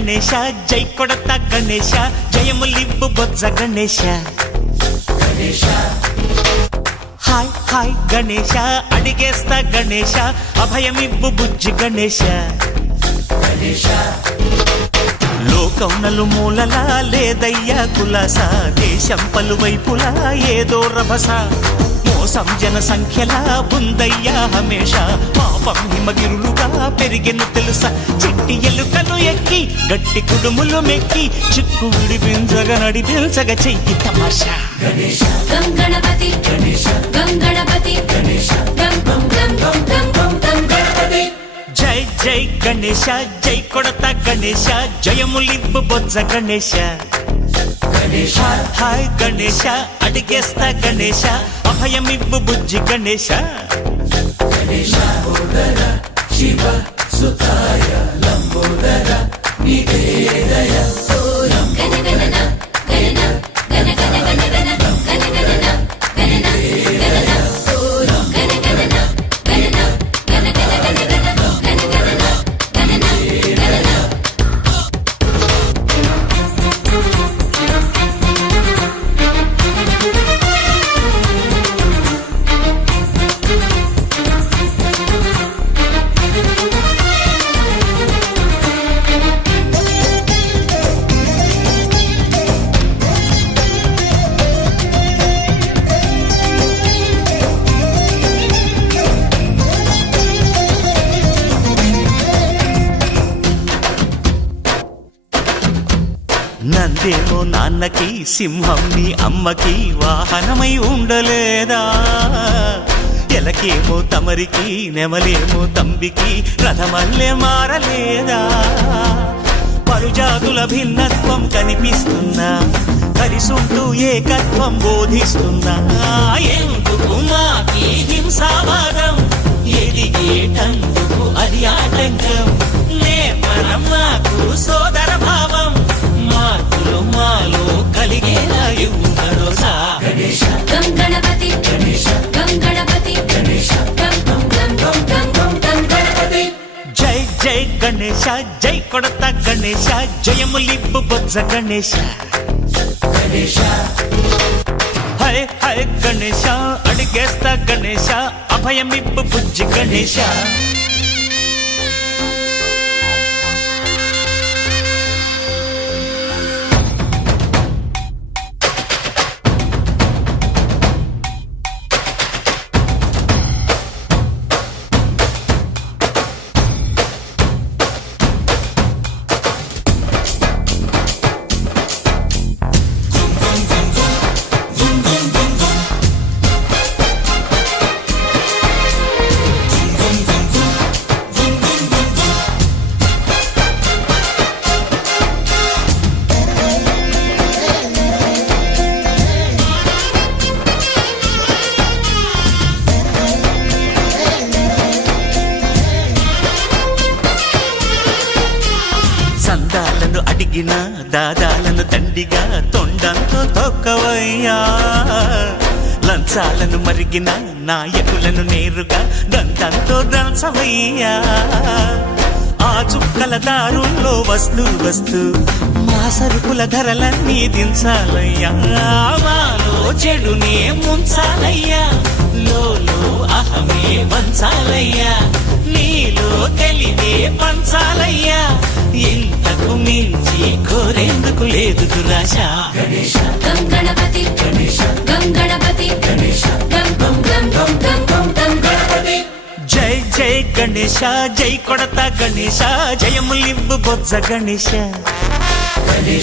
గణేశ జై కొడత గణేశ జయములివ్వు బొజ్జ Ganesha hi hi Ganesha అడిగేస్తా Ganesha అభయమివ్వు బుజ్జి గణేశ లోకం నలుమూలలా లేదయ్యా కులాస దేశం పలువైపులా ఏదో రభస మోసం జన సంఖ్యలా ఉందయ్యా హమేష పాపం హిమగిరులుగా పెరిగెను తెలుసా చిట్టి ఎలుకలు ఎక్కి గట్టి కుడుములు మెక్కి చిక్కు విడిపించగా నడిపించగ చెయ్యి తమాషా గం గణపతి గం గణపతి గం గం గం గం గం గం గం గణపతి జై జై గణేశ జై కొడత గణేశ జయములివ్వు బొజ్జ గణేశ హాయ్ గణేశ అడిగేస్తా గణేశ అభయమివ్వు బుజ్జి గణేశ శివ సుతాయ లంబోదర నివేదయ గణ గణన గణన గణ గణ గణ గణ గణ గణన గణన గణన గణ గణన గణన గణ గణ గణ గణ గణ గణన గణన గణన నందేమో నాన్నకి సింహం నీ అమ్మకి వాహనమై ఉండలేదా ఎలకేమో తమరికి నెమలేమో తంబికి రథమల్లే మారలేదా పరుజాతుల భిన్నత్వం కనిపిస్తున్నా కలిసుంటూ ఏకత్వం బోధిస్తున్నా ఎందుకు మాకి హింసావాదం ఎదిగేటందుకు అది ఆటంకం నేపరం మాకు సోదర భావం మార్పులు మాలో కలిగేలా ఇవ్వు భరోసా గం గణపతి గం గణపతి గం గం గం గం గం గం గం గణపతి జై జై గణేశ జై కొడత గణేశ జయములివ్వు బొజ్జ గణేశ హై హై గణేశ అడిగేస్తా గణేశ అభయమివ్వు బుజ్జి గణేశ సందాలను అడిగిన దాదాలను దండిగా తొండంతో తొక్కవయ్యా లంచాలను మరిగిన నాయకులను నేరుగా దంతంతో దంచవయ్యా ఆ చుక్కల దారుల్లో వస్తూ వస్తూ మా సరుకుల ధరలన్నీ దించాలయ్యా మాలో చెడునే ముంచాలయ్యా లోలో అహమే వంచాలయ్యా నీలో తెలివే పంచాలయ్యా ఇంతకు మించి కోరేందుకు లేదు దురాశ గం గణపతి గం గణపతి గం గం గం గం గం గం గం గణపతి జై జై గణేశ జై కొడత గణేశ జయములివ్వు బొజ్జ గణేశ హై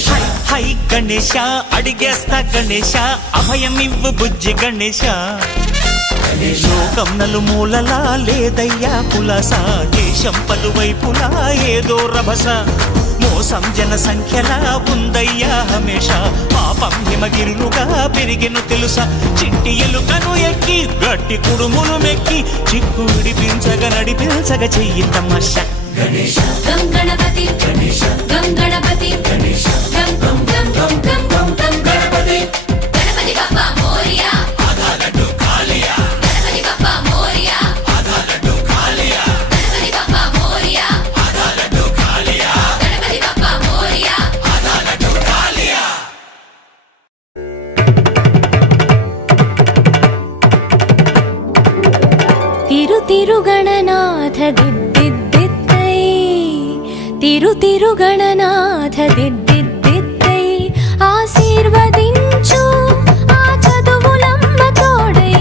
హై గణేశ అడిగేస్తా గణేశ అభయమివ్వు బుజ్జి గణేశ లోకం నలుమూలలా లేదయ్యా కులాస దేశం పలువైపులా ఏదో రభస మోసం జన సంఖ్యలా ఉందయ్యా హమేష పాపం హిమగిరులుగా పెరిగెను తెలుసా చిట్టి ఎలుకను ఎక్కి గట్టి కుడుములు మెక్కి చిక్కు విడిపించగ నడిపించగ చెయ్యి తమాష గం గణపతి గం గణపతి గం గం గం గం గం గం గం గణపతి గణపతి బప్పా మోరియా గణపతి బప్పా మోరియా గణపతి బప్పా మోరియా గణపతి బప్పా మోరియా తిరుగణనాథ దిద్దిద్దిద్దై తిరుగణనాథ దిద్దిద్దిద్దై ఆశీర్వదించు ఆ చదువులమ్మ తోడై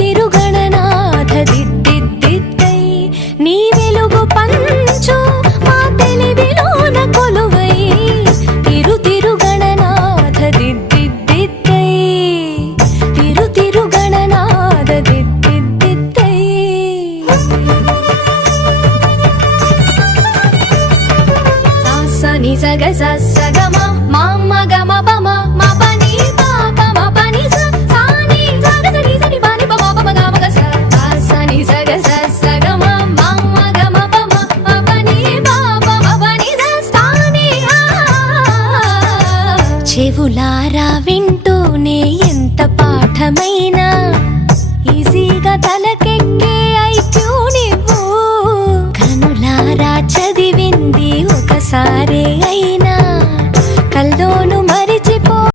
తిరుగణనాథ దిద్దిద్దిద్దై నీ వెలుగు పంచు మా తెలివిలోన కొలువై తిరుగణనాథ దిద్దిద్దిద్దై తిరుగణనాథ దిద్దిద్దిద్దై సాని సగ సగమ మామ గమ పమ మ పని పాప మ పని సాని సగ సని సని పని పమ పమ గమ గ సాని సగ సగమ మామ గమ పమ మ పని పాప మ పని సాని చెవులారా వింటూనే ఎంత పాఠమైనా ఈజీగా తలకి